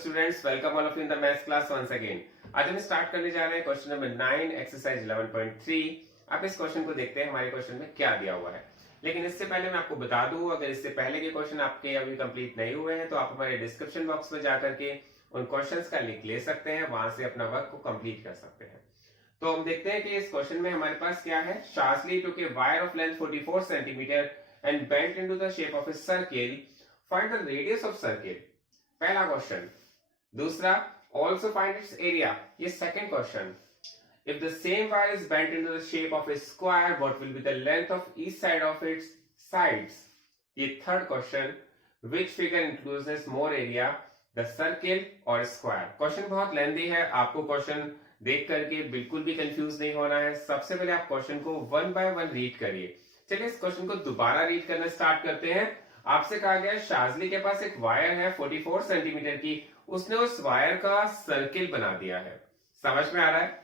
Students, welcome all of you in the maths class once again. आज हम start करने जा रहे हैं क्वेश्चन नंबर 9 एक्सरसाइज 11.3। आप इस क्वेश्चन को देखते हैं हमारे क्वेश्चन में क्या दिया हुआ है। लेकिन इससे पहले मैं आपको बता दूं, अगर इससे पहले के क्वेश्चन आपके अभी कंप्लीट नहीं हुए हैं तो आप हमारे डिस्क्रिप्शन बॉक्स में जाकर के उन क्वेश्चंस का लिंक ले सकते हैं, वहां से अपना वर्क को कंप्लीट कर सकते हैं। तो हम देखते हैं कि इस क्वेश्चन में हमारे पास क्या है। Shazli took a wire of length 44 centimetre and bent into the shape of a circle, find the radius of circle. पहला क्वेश्चन। दूसरा, ऑल्सो फाइंड इट्स एरिया, ये second question. If the same wire is bent into the shape of a square, what will be the length of each side of its sides, ये third question. Which figure includes more area, the circle और square. Question बहुत lengthy है, आपको question देख करके बिल्कुल भी confuse नहीं होना है। सबसे पहले आप क्वेश्चन को वन बाय वन रीड करिए। चलिए इस क्वेश्चन को दोबारा रीड करना स्टार्ट करते हैं। आपसे कहा गया है शाजली के पास एक वायर है 44 सेंटीमीटर की, उसने उस वायर का सर्किल बना दिया है। समझ में आ रहा है?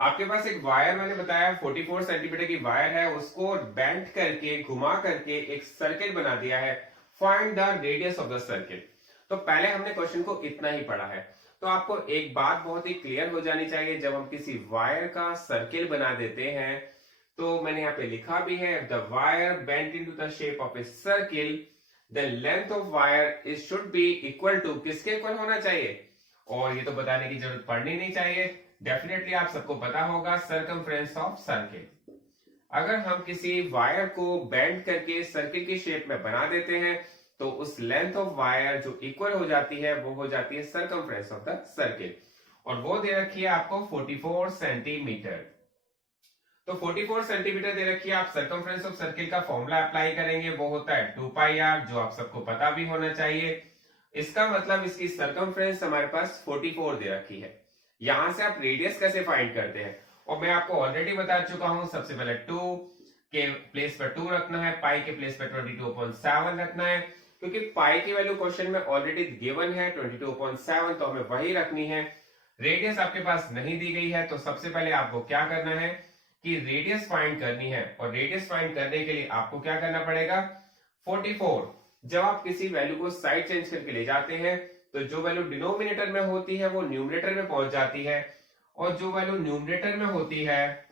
आपके पास एक वायर, मैंने बताया 44 सेंटीमीटर की वायर है, उसको बेंड करके घुमा करके एक सर्किल बना दिया है। Find the radius of the circle. तो पहले हमने क्वेश्चन को इतना ही पढ़ा है, तो आपको एक बात बहुत ही क्लियर हो जानी चाहिए। जब हम किसी वायर का सर्किल बना देते हैं तो मैंने यहाँ पे लिखा भी है, the wire bent into the shape of a circle, the length of wire is should be equal to, किसके इक्वल होना चाहिए? और ये तो बताने की जरूरत पड़नी नहीं चाहिए, डेफिनेटली आप सबको पता होगा, सर्कमफ्रेंस ऑफ सर्किल। अगर हम किसी वायर को बेंड करके सर्किल की शेप में बना देते हैं तो उस लेंथ ऑफ वायर जो इक्वल हो जाती है वो हो जाती है सर्कमफ्रेंस ऑफ द सर्किल, और वो दे रखी है आपको 44 सेंटीमीटर। तो 44 सेंटीमीटर दे रखी है। आप सर्कमफ्रेंस ऑफ सर्किल का फॉर्मूला अप्लाई करेंगे, वो होता है 2 पाई आर, जो आप सबको पता भी होना चाहिए। इसका मतलब इसकी सर्कमफ्रेंस हमारे पास 44 दे रखी है। यहां से आप रेडियस कैसे फाइंड करते हैं, और मैं आपको ऑलरेडी बता चुका हूं। सबसे पहले 2 के प्लेस पर 2 रखना है, पाई के प्लेस पर 22.7 रखना है, क्योंकि पाई की वैल्यू क्वेश्चन में ऑलरेडी गिवन है 22.7, तो हमें वही रखनी है। रेडियस आपके पास नहीं दी गई है, तो सबसे पहले आपको क्या करना है कि रेडियस फाइंड करनी है, और रेडियस फाइंड करने के लिए आपको क्या करना पड़ेगा, 44। जब आप किसी वैल्यू को साइड चेंज करके ले जाते हैं तो जो वैल्यू डिनोमिनेटर में होती है वो न्यूमरेटर में पहुंच जाती है, और जो वैल्यू न्यूमरेटर में होती है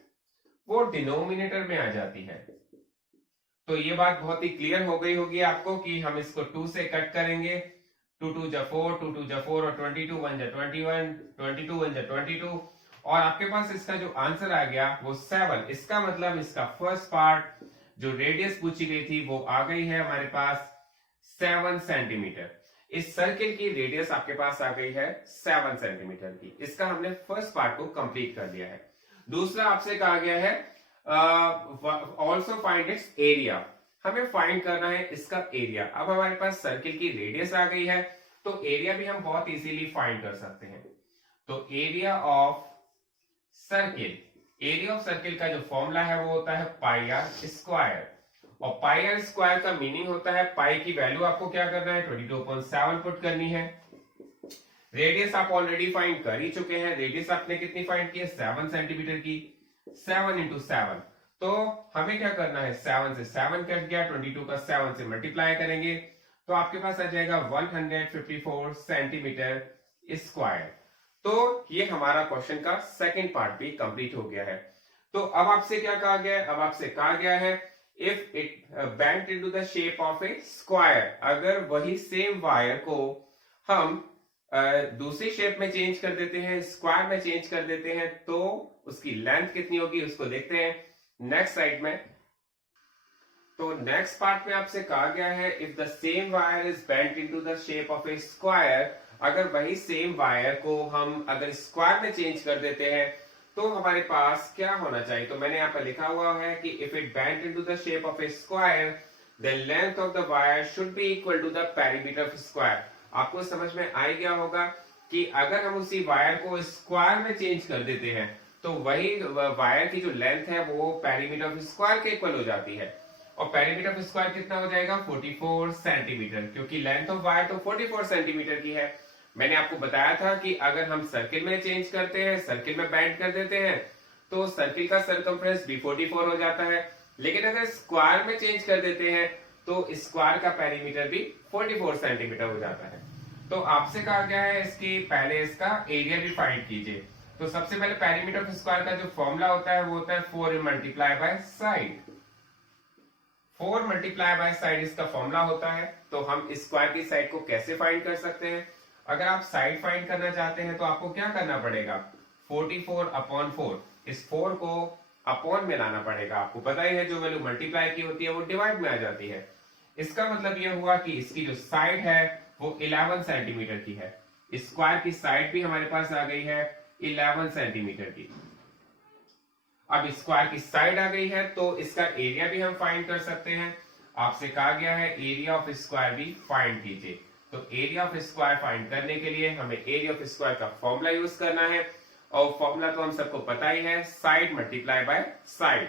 वो डिनोमिनेटर में आ जाती है। तो ये बात बहुत ही क्लियर हो गई होगी आपको कि हम इसको 2 से कट करेंगे। 2 2 जा 4, 2 2 जा 4, और 22 1 जा 21, 22 1 जा 22, और आपके पास इसका जो आंसर आ गया वो 7। इसका मतलब इसका फर्स्ट पार्ट जो रेडियस पूछी गई थी वो आ गई है हमारे पास 7 सेंटीमीटर। इस सर्किल की रेडियस आपके पास आ गई है 7 सेंटीमीटर की। इसका हमने फर्स्ट पार्ट को कंप्लीट कर दिया है। दूसरा आपसे कहा गया है ऑल्सो फाइंड इट्स एरिया। हमें फाइंड करना है इसका एरिया। अब हमारे पास सर्किल की रेडियस आ गई है, तो एरिया भी हम बहुत इजीली फाइंड कर सकते हैं। तो area of circle, area of circle का जो फॉर्मूला है वो होता है पाई आर स्क्वायर, और पाई आर स्क्वायर का मीनिंग होता है, पाई की वैल्यू आपको क्या करना है 22.7 पुट करनी है। रेडियस आप ऑलरेडी फाइंड कर ही चुके हैं। रेडियस आपने कितनी फाइंड की है, 7 सेंटीमीटर की। 7 इंटू 7, तो हमें क्या करना है, 7 से 7 कट गया, 22 का 7 से मल्टीप्लाई करेंगे तो आपके पास आ जाएगा 154 सेंटीमीटर स्क्वायर। तो ये हमारा क्वेश्चन का सेकंड पार्ट भी कंप्लीट हो गया है। तो अब आपसे क्या कहा गया है, अब आपसे कहा गया है if it bent into the shape of a square, अगर वही सेम वायर को हम दूसरी शेप में चेंज कर देते हैं, स्क्वायर में चेंज कर देते हैं, तो उसकी लेंथ कितनी होगी उसको देखते हैं नेक्स्ट स्लाइड में। तो नेक्स्ट पार्ट में आपसे कहा गया है if the same wire is bent into the shape of a square, अगर वही सेम वायर को हम अगर स्क्वायर में चेंज कर देते हैं तो हमारे पास क्या होना चाहिए। तो मैंने यहाँ पर लिखा हुआ है कि if it bent into the shape of a square, the length of the wire should be equal to the perimeter of square. आपको समझ में आ गया होगा कि अगर हम उसी वायर को स्क्वायर में चेंज कर देते हैं तो वही वायर की जो लेंथ है वो पेरीमीटर ऑफ स्क्वायर के इक्वल हो जाती है, और पेरीमीटर ऑफ स्क्वायर कितना हो जाएगा 44 सेंटीमीटर, क्योंकि लेंथ ऑफ वायर तो 44 सेंटीमीटर की है। मैंने आपको बताया था कि अगर हम सर्किल में चेंज करते हैं, सर्किल में बेंड कर देते हैं, तो सर्किल का सर्कमफ्रेंस भी 44 हो जाता है, लेकिन अगर स्क्वायर में चेंज कर देते हैं तो स्क्वायर का पेरीमीटर भी 44 सेंटीमीटर हो जाता है। तो आपसे कहा गया है इसकी पहले इसका एरिया भी फाइंड कीजिए। तो सबसे पहले पेरीमीटर ऑफ स्क्वायर का जो फॉर्मूला होता है वो होता है 4 multiply by side. 4 multiply by side इसका फॉर्मूला होता है। तो हम स्क्वायर की साइड को कैसे फाइंड कर सकते हैं? अगर आप साइड फाइंड करना चाहते हैं तो आपको क्या करना पड़ेगा? 44 अपॉन 4, इस 4 को अपॉन में लाना पड़ेगा। आपको पता ही है जो वैल्यू मल्टीप्लाई की होती है वो डिवाइड में आ जाती है। इसका मतलब यह हुआ कि इसकी जो साइड है वो 11 सेंटीमीटर की है। स्क्वायर की साइड भी हमारे पास आ गई है 11 सेंटीमीटर की। अब स्क्वायर की साइड आ गई है तो इसका एरिया भी हम फाइंड कर सकते हैं। आपसे कहा गया है एरिया ऑफ स्क्वायर भी फाइंड कीजिए। तो एरिया ऑफ स्क्वायर फाइंड करने के लिए हमें एरिया ऑफ स्क्वायर का फॉर्मूला यूज करना है, और फॉर्मूला तो हम सबको पता ही है, साइड मल्टीप्लाई बाय साइड।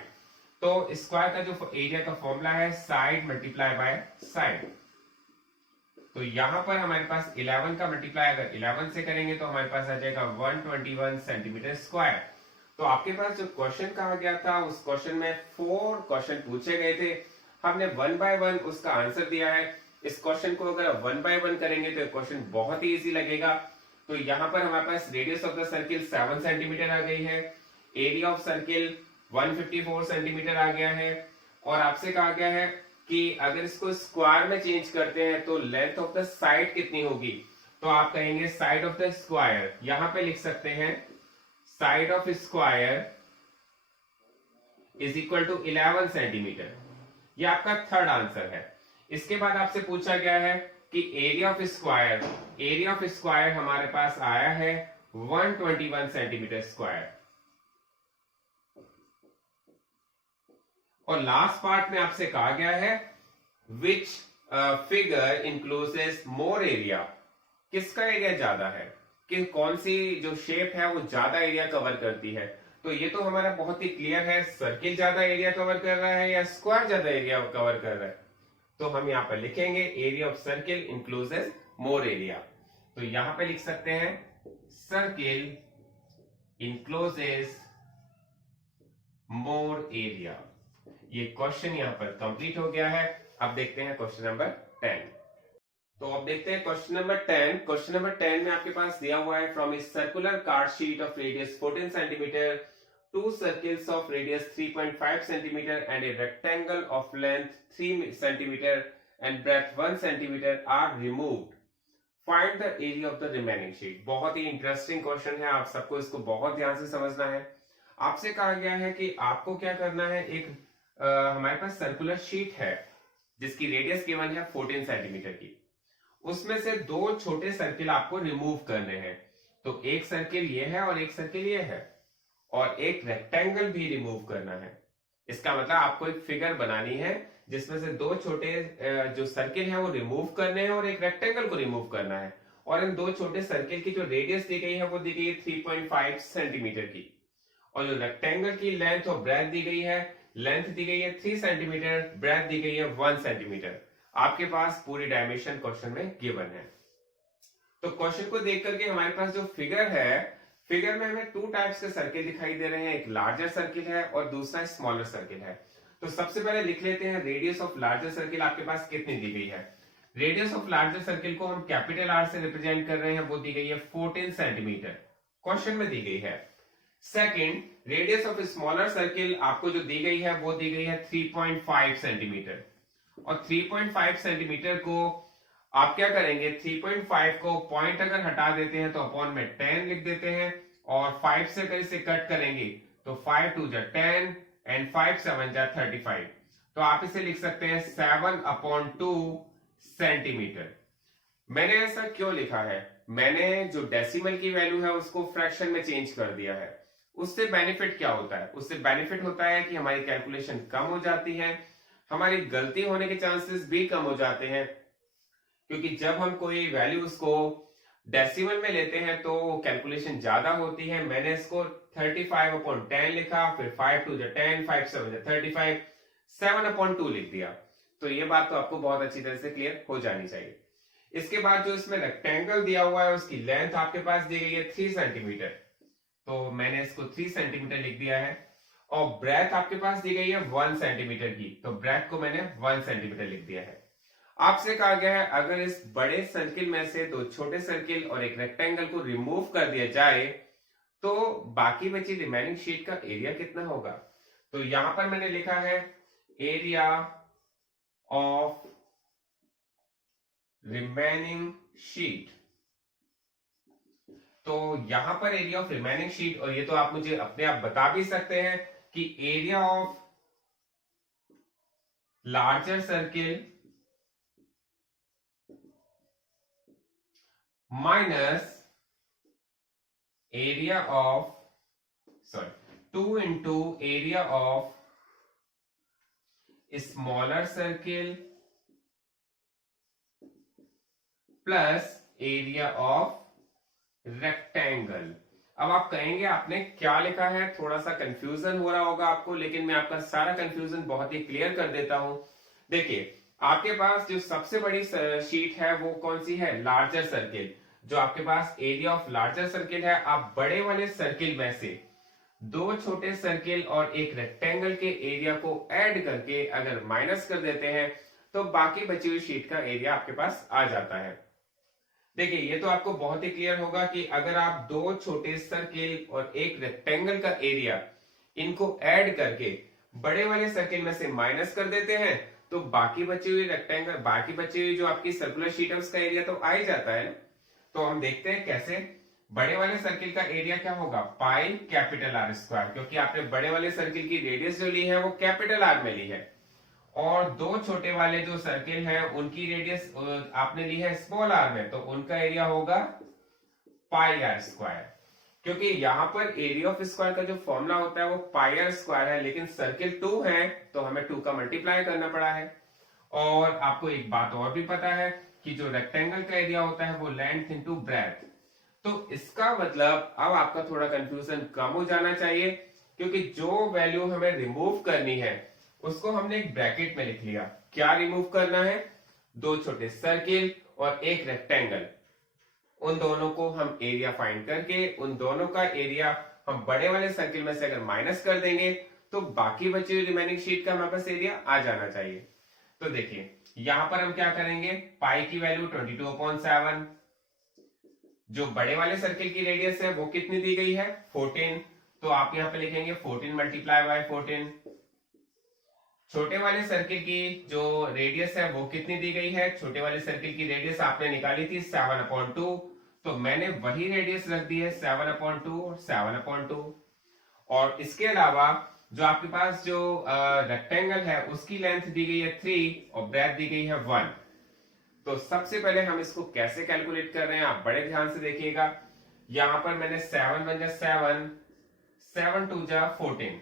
तो स्क्वायर का जो एरिया का फॉर्मूला है साइड मल्टीप्लाई बाय साइड। तो यहां पर हमारे पास 11 का मल्टीप्लाई अगर 11 से करेंगे तो हमारे पास आ जाएगा 121 सेंटीमीटर स्क्वायर। तो आपके पास जो क्वेश्चन कहा गया था उस क्वेश्चन में 4 क्वेश्चन पूछे गए थे, हमने 1 बाय 1 उसका आंसर दिया है। इस क्वेश्चन को अगर 1 बाय 1 करेंगे तो क्वेश्चन बहुत ही इजी लगेगा। तो यहाँ पर हमारे पास radius of the circle 7 centimetre आ गई है, एरिया ऑफ सर्किल 154 सेंटीमीटर आ गया है, और आपसे कहा गया है कि अगर इसको स्क्वायर में चेंज करते हैं तो लेंथ ऑफ द साइड कितनी होगी? तो आप कहेंगे साइड ऑफ द स्क्वायर, यहां पे लिख सकते हैं side of square is equal to 11 centimetre. ये आपका थर्ड आंसर है। इसके बाद आपसे पूछा गया है कि area of square, area of square हमारे पास आया है 121 सेंटीमीटर स्क्वायर। और लास्ट पार्ट में आपसे कहा गया है विच फिगर इंक्लूजेस मोर एरिया, किसका एरिया ज्यादा है, कि कौन सी जो शेप है वो ज्यादा एरिया कवर करती है। तो ये तो हमारा बहुत ही क्लियर है, सर्किल ज्यादा एरिया कवर कर रहा है या स्क्वायर ज्यादा एरिया कवर कर रहा है। तो हम यहां पर लिखेंगे area of circle includes more area. तो यहां पे लिख सकते हैं सर्किल इंक्लोजेस मोर एरिया। ये क्वेश्चन यहां पर कंप्लीट हो गया है। अब देखते हैं क्वेश्चन नंबर 10। तो अब देखते हैं क्वेश्चन नंबर 10। क्वेश्चन नंबर 10 में आपके पास दिया हुआ है from a circular card sheet of radius 14 centimetre, two circles of radius 3.5 centimetre and a rectangle of length 3 centimetre and breadth 1 centimetre are removed, find the area of the remaining sheet. बहुत ही interesting question है, आप सबको इसको बहुत ध्यान से समझना है। आपसे कहा गया है कि आपको क्या करना है, एक हमारे पास सर्कुलर शीट है जिसकी रेडियस गिवन है 14 सेंटीमीटर की, उसमें से 2 छोटे सर्किल आपको रिमूव करने हैं। तो एक सर्किल ये है और एक सर्किल ये है, और एक रेक्टेंगल भी रिमूव करना है। इसका मतलब आपको एक फिगर बनानी है जिसमें से 2 छोटे जो सर्किल है वो रिमूव करने हैं और एक रेक्टेंगल को रिमूव करना है। और इन 2 छोटे सर्किल की जो रेडियस दी गई है वो दी गई है 3.5 सेंटीमीटर की, और जो रेक्टेंगल की लेंथ और ब्रेथ दी गई है, लेंथ दी गई है 3 सेंटीमीटर, ब्रेथ दी गई है 1 सेंटीमीटर। आपके पास पूरी डायमेंशन क्वेश्चन में गिवन है। तो क्वेश्चन को देख करके हमारे पास जो फिगर है, फिगर में हमें 2 टाइप्स के सर्किल दिखाई दे रहे हैं, एक लार्जर सर्किल है और दूसरा स्मॉलर सर्किल है। तो सबसे पहले लिख लेते हैं रेडियस ऑफ लार्जर सर्किल आपके पास कितनी दी गई है। रेडियस ऑफ लार्जर सर्किल को हम कैपिटल आर से रिप्रेजेंट कर रहे हैं, वो दी गई है 14 सेंटीमीटर, क्वेश्चन में दी गई है। Second, radius of smaller circle आपको जो दी गई है वो दी गई है 3.5 सेंटीमीटर, और 3.5 सेंटीमीटर को आप क्या करेंगे, 3.5 को पॉइंट अगर हटा देते हैं तो अपॉन में 10 लिख देते हैं, और 5 से अगर इसे कट करेंगे तो 5 2 जा 10 एंड 5 7 जा 35। तो आप इसे लिख सकते हैं 7/2 सेंटीमीटर। मैंने ऐसा क्यों लिखा है, मैंने जो डेसिमल की वैल्यू है उसको फ्रैक्शन में चेंज कर दिया है। उससे बेनिफिट क्या होता है, उससे बेनिफिट होता है कि हमारी कैलकुलेशन कम हो जाती है, हमारी गलती होने के चांसेस भी कम हो जाते हैं, क्योंकि जब हम कोई वैल्यूज को डेसिमल में लेते हैं तो कैलकुलेशन ज्यादा होती है। मैंने इसको 35/10 लिखा, फिर 5 2 जा 10, 5 7 जा 35, 7/2 लिख दिया। तो ये बात तो आपको बहुत अच्छी तरह से क्लियर हो जानी चाहिए। इसके बाद जो इसमें रेक्टेंगल दिया हुआ है उसकी लेंथ आपके पास दी गई है 3 सेंटीमीटर, तो मैंने इसको 3 सेंटीमीटर लिख दिया है, और ब्रेथ आपके पास दी गई है 1 सेंटीमीटर की, तो ब्रेथ को मैंने 1 सेंटीमीटर लिख दिया है। आपसे कहा गया है अगर इस बड़े सर्किल में से दो छोटे सर्किल और एक रेक्टेंगल को रिमूव कर दिया जाए तो बाकी बची रिमेनिंग शीट का एरिया कितना होगा। तो यहां पर मैंने लिखा है एरिया ऑफ रिमेनिंग शीट। तो यहां पर एरिया ऑफ रिमेनिंग शीट, और ये तो आप मुझे अपने आप बता भी सकते हैं कि area of larger circle minus area of 2 into area of smaller circle plus area of rectangle. अब आप कहेंगे आपने क्या लिखा है, थोड़ा सा कंफ्यूजन हो रहा होगा आपको, लेकिन मैं आपका सारा कंफ्यूजन बहुत ही क्लियर कर देता हूं। देखिए आपके पास जो सबसे बड़ी शीट है वो कौन सी है, लार्जर सर्किल। जो आपके पास एरिया ऑफ लार्जर सर्किल है, आप बड़े वाले सर्किल में से दो छोटे सर्किल और एक रेक्टेंगल के एरिया को ऐड करके अगर माइनस कर देते हैं तो बाकी बची हुई शीट का एरिया आपके पास आ जाता है। देखिए ये तो आपको बहुत ही क्लियर होगा कि अगर आप दो छोटे सर्किल और एक रेक्टेंगल का एरिया इनको ऐड करके बड़े वाले सर्किल में से माइनस कर देते हैं तो बाकी बची हुई रेक्टेंगल, बाकी बची हुई जो आपकी सर्कुलर शीट है उसका एरिया तो आ ही जाता है। तो हम देखते हैं कैसे। बड़े वाले सर्किल का एरिया क्या होगा, पाई कैपिटल आर स्क्वायर, क्योंकि आपने बड़े वाले सर्किल की रेडियस जो ली है वो कैपिटल आर में ली है, और दो छोटे वाले जो सर्किल हैं उनकी रेडियस आपने ली है स्मॉल आर में, तो उनका एरिया होगा पाई आर स्क्वायर। क्योंकि यहां पर एरिया ऑफ स्क्वायर का जो फॉर्मूला होता है वो पाई आर स्क्वायर है, लेकिन सर्किल 2 है तो हमें 2 का मल्टीप्लाई करना पड़ा है। और आपको एक बात और भी पता है कि जो रेक्टेंगल का एरिया होता है वो लेंथ इंटू ब्रेथ। तो इसका मतलब अब आपका थोड़ा कंफ्यूजन कम हो जाना चाहिए, क्योंकि जो वैल्यू हमें रिमूव करनी है उसको हमने एक ब्रैकेट में लिख लिया। क्या रिमूव करना है, दो छोटे सर्किल और एक रेक्टेंगल, उन दोनों को हम एरिया फाइंड करके उन दोनों का एरिया हम बड़े वाले सर्किल में से अगर माइनस कर देंगे तो बाकी बची हुई रिमेनिंग शीट का हमारे पास एरिया आ जाना चाहिए। तो देखिए यहां पर हम क्या करेंगे, पाई की वैल्यू 22/7, जो बड़े वाले सर्किल की रेडियस है वो कितनी दी गई है 14, तो आप यहां पे लिखेंगे 14 मल्टीप्लाई बाय 14। छोटे वाले सर्किल की जो रेडियस है वो कितनी दी गई है, छोटे वाले सर्किल की रेडियस आपने निकाली थी 7/2, तो मैंने वही रेडियस रख दी है 7/2 और 7/2। और इसके अलावा जो आपके पास जो रेक्टेंगल है उसकी लेंथ दी गई है 3 और ब्रेथ दी गई है 1। तो सबसे पहले हम इसको कैसे कैलकुलेट कर रहे हैं आप बड़े ध्यान से देखिएगा। यहां पर मैंने 7 1 7, 7 2 14,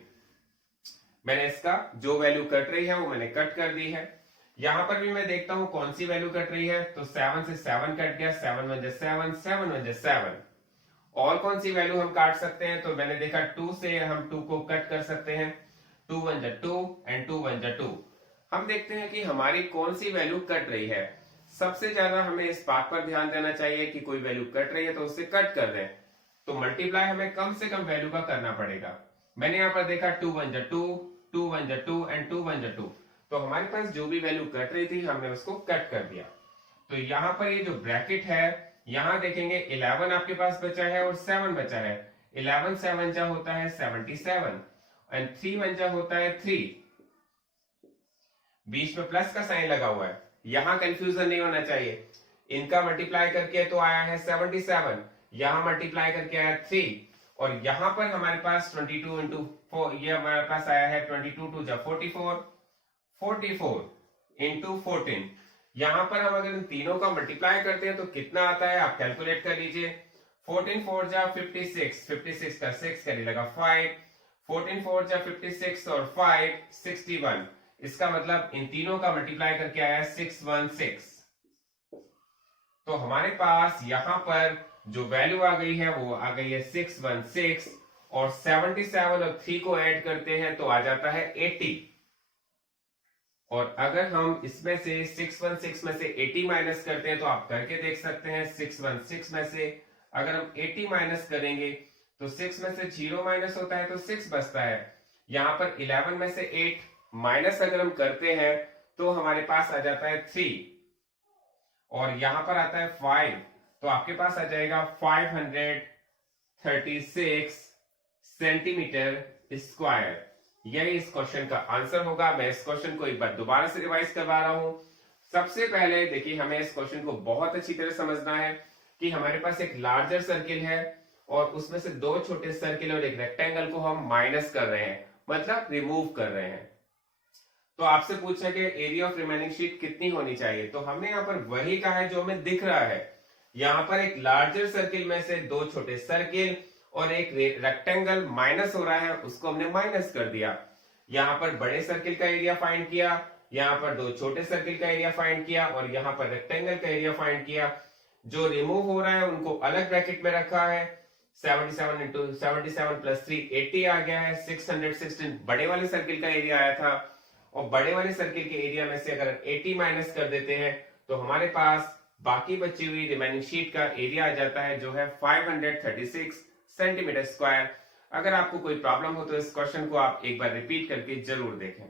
मैंने इसका जो वैल्यू कट रही है वो मैंने कट कर दी है। यहां पर भी मैं देखता हूं कौन सी वैल्यू कट रही है, तो 7 से 7 कट गया, 7 1 7, 7 1 7। और कौन सी वैल्यू हम काट सकते हैं, तो मैंने देखा 2 से हम 2 को कट कर सकते हैं, 2 1 2 एंड 2 1 2। हम देखते हैं कि हमारी कौन सी वैल्यू कट रही है। सबसे ज्यादा हमें इस बात पर ध्यान देना चाहिए कि कोई वैल्यू कट रही है तो उससे कट कर दें, तो मल्टीप्लाई हमें कम से कम वैल्यू का करना पड़ेगा। मैंने यहां पर देखा 2 1 2, 2 1 2 एंड 2 1 2, तो हमारे पास जो भी वैल्यू कट रही थी हमने उसको कट कर दिया। तो यहां पर ये जो ब्रैकेट है, यहां देखेंगे 11 आपके पास बचा है और 7 बचा है। 11 7 जा होता है 77 एंड 3 1 जा होता है 3, बीच में प्लस का साइन लगा हुआ है, यहां कंफ्यूजन नहीं होना चाहिए। इनका मल्टीप्लाई करके तो आया है 77, यहां मल्टीप्लाई करके आया 3, और यहां पर हमारे पास 22 इंटू 4, ये हमारे पास आया है 22 2 जा 44, 44 इंटू 14। यहां पर हम अगर इन तीनों का मल्टीप्लाई करते हैं तो कितना आता है आप कैलकुलेट कर लीजिए। 14 4 जा 56, 56 का 6 करी लगा 5, 14 4 जा 56 और 5 61, इसका मतलब इन तीनों का मल्टीप्लाई करके आया 616। तो हमारे पास यहां पर जो वैल्यू आ गई है वो आ गई है 616, और 77 और 3 को ऐड करते हैं तो आ जाता है 80। और अगर हम इसमें से 616 में से 80 माइनस करते हैं तो आप करके देख सकते हैं, 616 में से अगर हम 80 माइनस करेंगे तो 6 में से 0 माइनस होता है तो 6 बचता है। यहां पर 11 में से 8 माइनस अगर हम करते हैं तो हमारे पास आ जाता है 3, और यहां पर आता है 5, तो आपके पास आ जाएगा 536 सेंटीमीटर स्क्वायर। यही इस क्वेश्चन का आंसर होगा। मैं इस क्वेश्चन को एक बार दोबारा से रिवाइज करवा रहा हूं। सबसे पहले देखिए, हमें इस क्वेश्चन को बहुत अच्छी तरह समझना है कि हमारे पास एक लार्जर सर्किल है और उसमें से दो छोटे सर्किल और एक रेक्टेंगल को हम माइनस कर रहे हैं, मतलब रिमूव कर रहे हैं। तो आपसे पूछा कि एरिया ऑफ रिमेनिंग शीट कितनी होनी चाहिए, तो हमने यहाँ पर वही कहा है जो हमें दिख रहा है। यहाँ पर एक लार्जर सर्किल में से दो छोटे सर्किल और एक रेक्टेंगल माइनस हो रहा है, उसको हमने माइनस कर दिया। यहाँ पर बड़े सर्किल का एरिया फाइंड किया, यहाँ पर दो छोटे सर्किल का एरिया फाइंड किया और यहाँ पर रेक्टेंगल का एरिया फाइंड किया। जो रिमूव हो रहा है उनको अलग ब्रैकेट में रखा है। 77 इंटू 77 प्लस 3 80 आ गया है। 616 बड़े वाले सर्किल का एरिया आया था और बड़े वाले सर्किल के एरिया में से अगर 80 माइनस कर देते हैं तो हमारे पास बाकी बची हुई रिमेनिंग शीट का एरिया आ जाता है, जो है 536 सेंटीमीटर स्क्वायर। अगर आपको कोई प्रॉब्लम हो तो इस क्वेश्चन को आप एक बार रिपीट करके जरूर देखें।